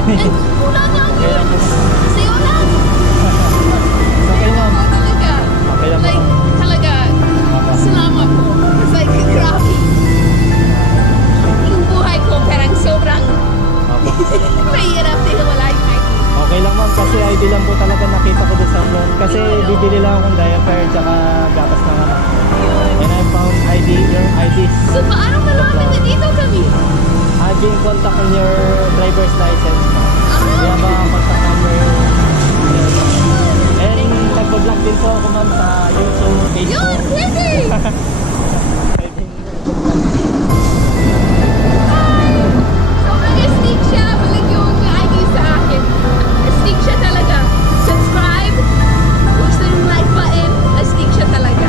Kulang lang Okay yun. lang po. Sa'yo lang. Okay ma'am. Oo, talaga. Okay lang po. Like, talaga. Salamat po. It's like, grabe. Yung buhay ko parang sobrang mahirap din wala yung ID. Okay lang ma'am, kasi ID lang po talaga nakita ko doon sa upload. Kasi bibili lang akong diaper tsaka gatas ng anak. And I found your ID. So, paano malaman na dito kami? I've been contact on your driver's license. We have a Ah, contact number. And nagpa-vlog din po ako ma'am sa YouTube, yun, Facebook. pwede. So, nag-stick siya. Balik yung ID sa akin. Stick siya talaga. Subscribe. Push the like button. Stick siya talaga.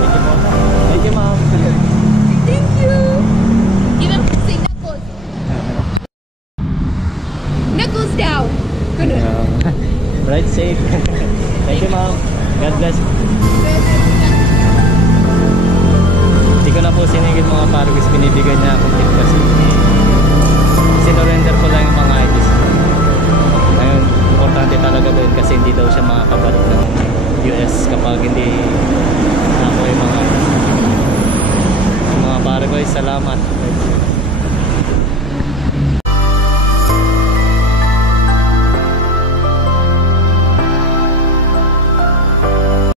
Thank you po. Thank you ma'am. Thank you. Give him say knuckles. Knuckles down. Right, safe. Thank you ma'am. God bless. Hindi ko na po sinigil mga parugis, binibigyan niya akong tip kasi sinurrender ko lang yung mga IDs. Ngayon, importante talaga doon kasi hindi daw siya makakabalik ng US kapag hindi nakuha yung mga IDs. Mga parugis, salamat.